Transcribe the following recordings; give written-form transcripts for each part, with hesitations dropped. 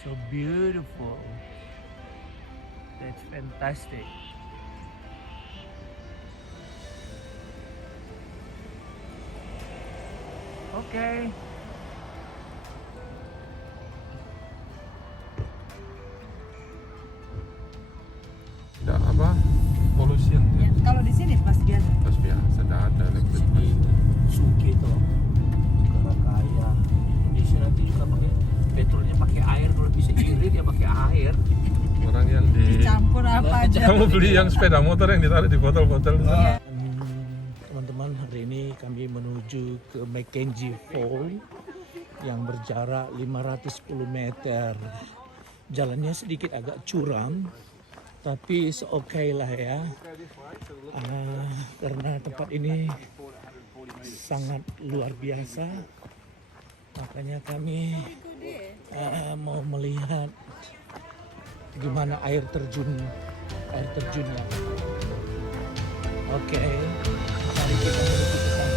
So beautiful. That's fantastic. Okay. Tidak apa pollution Ya, kalau di sini pasti biasa. pas biasa tidak ada elektrik Di Suki tuh negara kaya. Indonesia nanti juga pakai petrolnya pakai air, kalau bisa irit ya pakai air. orang yang di Dicampur apa aja. kamu beli yang sepeda motor yang ditaruh di botol-botol itu. Iya. Teman-teman, hari ini kami menuju ke Mackenzie Fall yang berjarak 510 meter. Jalannya sedikit agak curam, tapi oke lah ya. Karena tempat ini sangat luar biasa, makanya kami mau melihat gimana air terjunnya. Oke, mari kita menuju ke sana.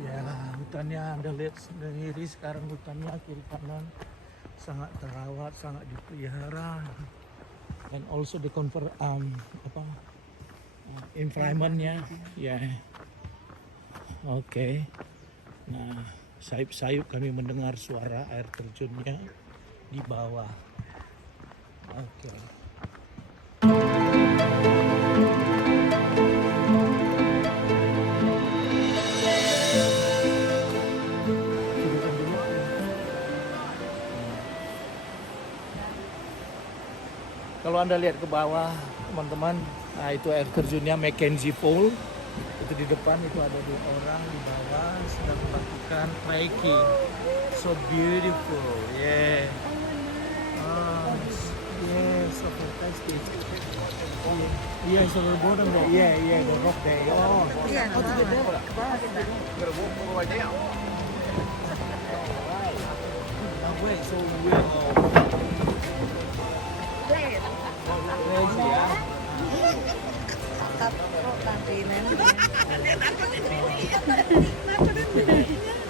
Ya, hutannya Anda lihat sendiri sekarang, hutannya kiri kanan sangat terawat, sangat dipelihara, and also the environmentnya, ya. Oke. Nah, sayup-sayup kami mendengar suara air terjunnya di bawah. Oke. Kalau Anda lihat ke bawah, teman-teman, nah itu air terjunnya Mackenzie Fall. Itu di depan itu ada 2 orang di bawah sedang melakukan trekking. So beautiful, yeah. Oh, yeah, so fantastic. Yeah, so the bottom there, yeah, the rock there. Oh, Iya, oh, to the bawah. left. Now wait, so we're crazy, yeah. Tapi kok nanti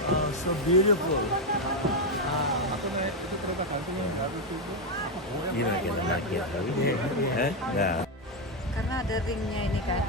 Oh, so beautiful. karena ada ringnya ini kan.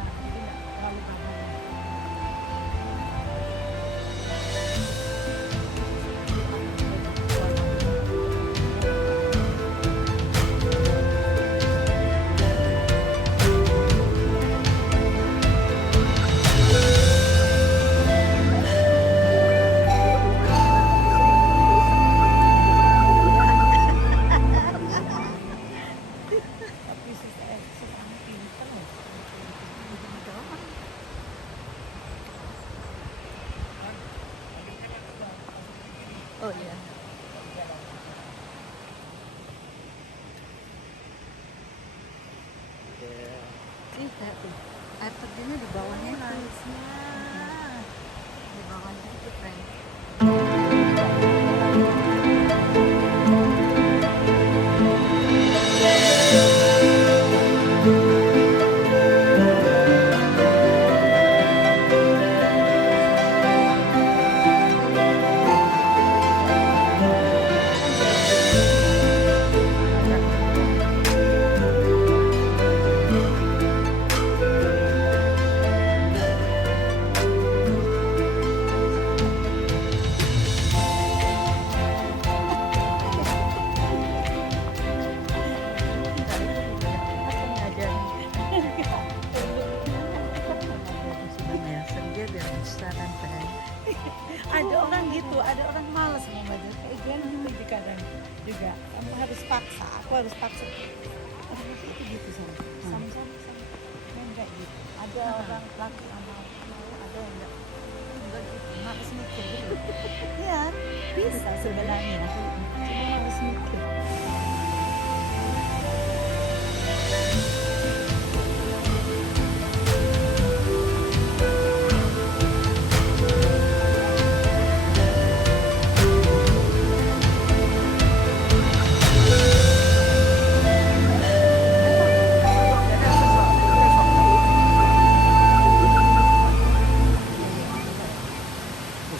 Oh iya. Ih, lihat tuh. Air terjunnya di bawahnya itu. Di bawahnya itu keren. Ada orang gitu, ada orang malas mau belajar kayak gue kadang juga. Kamu harus paksa, aku harus paksa. Orang itu gitu sama-sama enggak gitu. Ada orang laki sama ada yang enggak gitu, harus mikir gitu. Iya, bisa sebenarnya, cuma harus mikir.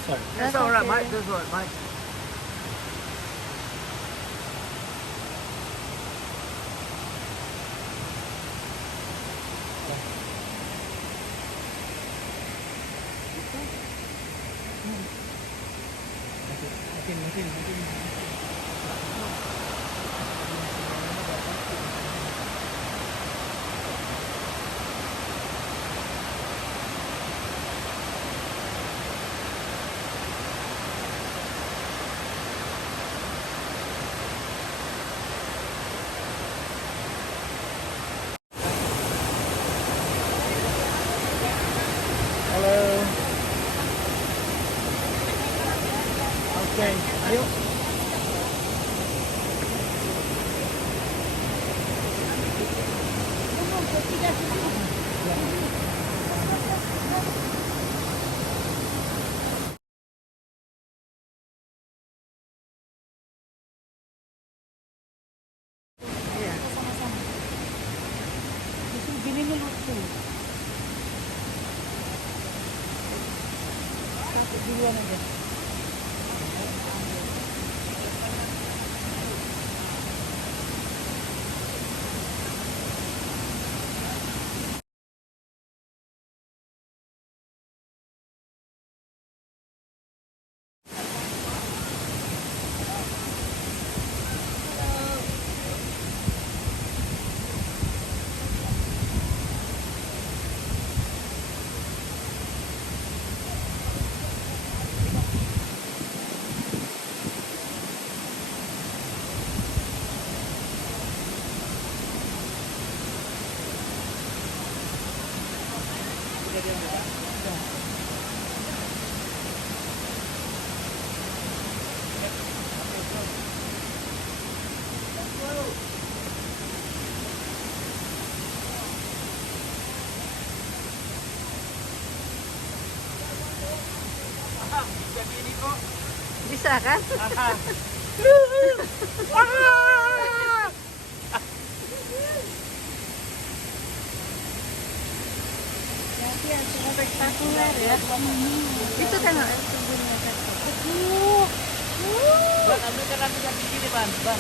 sorry. That's all right, okay. mate. That's all right, mate. Mungkin. Halo. Oke, ayo. Iya. Sama-sama. Justru gini nih lucu. Satu duluan aja. Bisa kan? Ya, semua spektakuler ya. Itu tengok sungguhnya kan. Ban, ambilkan nanti kaki kiri, Ban. Ban.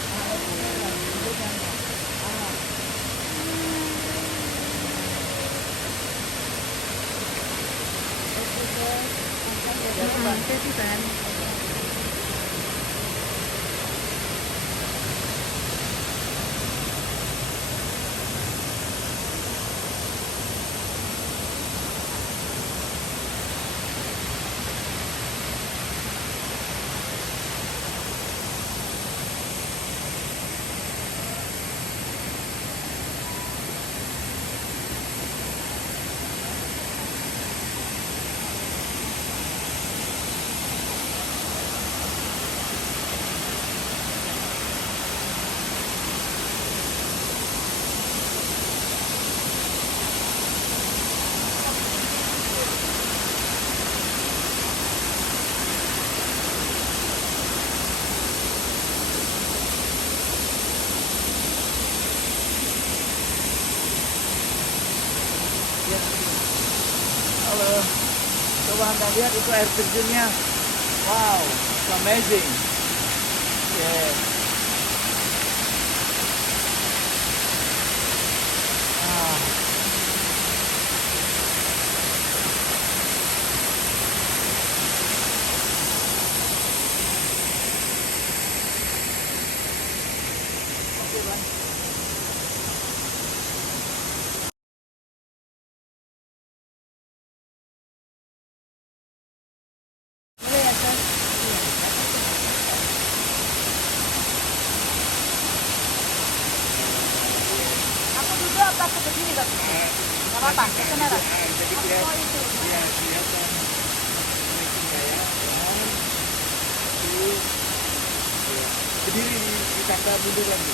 Kasih kan. Halo. Coba Anda lihat itu air terjunnya. Wow, it's amazing. Yeah. Ah. Oke, Bang. Boleh ya, Kak? Aku duduk apa aku berdiri, Kak? Gak apa-apa, itu merah. Aku mau itu. Berdiri di kata duduk lagi.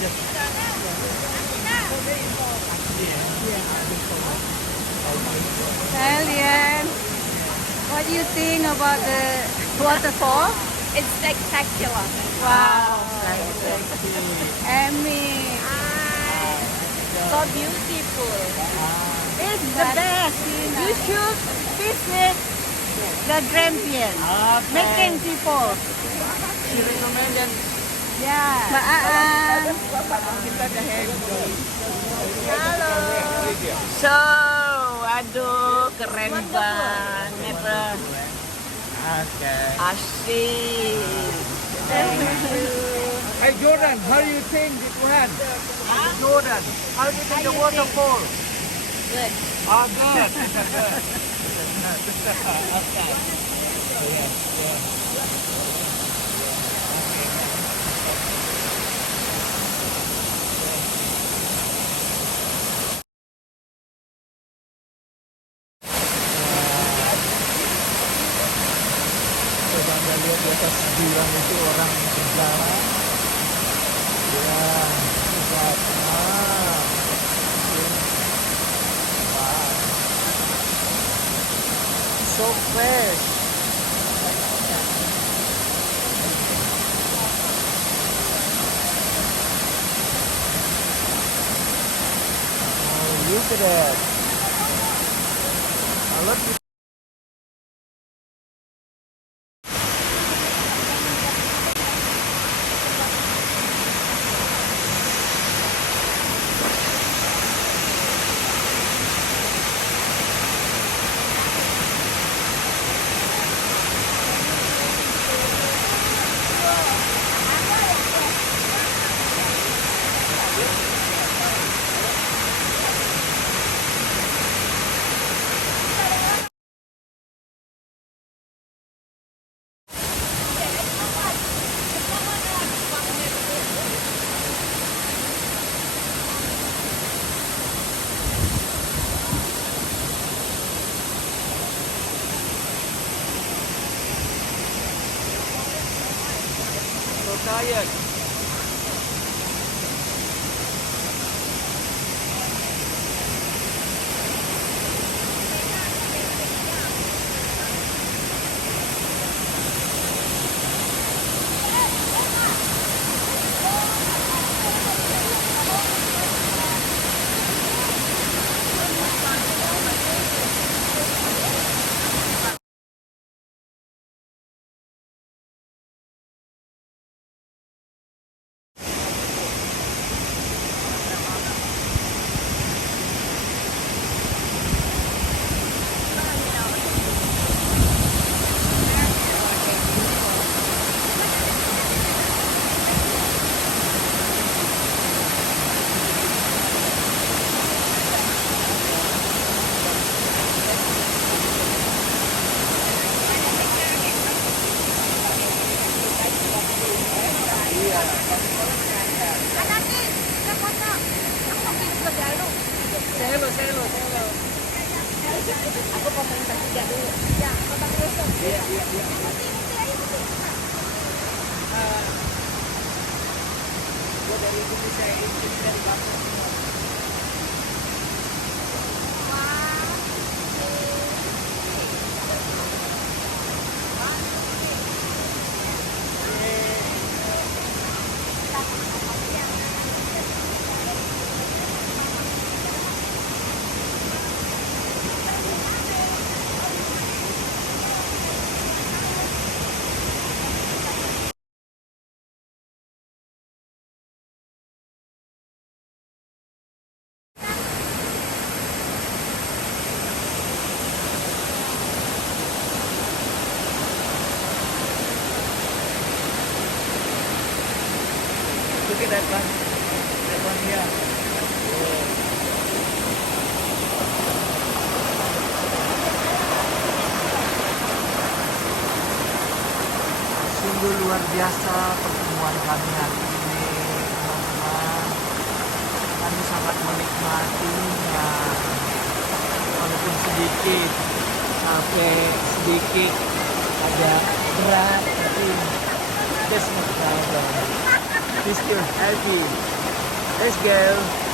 just Alien, what do you think about the waterfall? It's spectacular. Wow. Amy, So beautiful. it's the best. You should visit the Grampian, Mackenzie Falls. She recommended Yeah. Maaan. kita dahil. Halo. So, aduh keren banget. Okay. Asik. Hey Jordan, how do you think this one? Jordan, how do you think the waterfall? Good. Oh, good. Good. Okay. Yeah, yeah. Coba Anda lihat di atas jurang itu orang berjalan. Ya, lihat. Wow. So fresh. Oh, look at that. I love you. So tired. Selo. Aku potong tiga dulu. Ya, potong besok. Iya. Gue dari Indonesia, ini dari Bangkok. Look at that one. That one here. Sungguh luar biasa pertemuan kami hari ini, teman-teman. Kami sangat menikmatinya. Walaupun sedikit capek, sedikit ada berat, tapi just no problem. Sister Elkie. Let's go.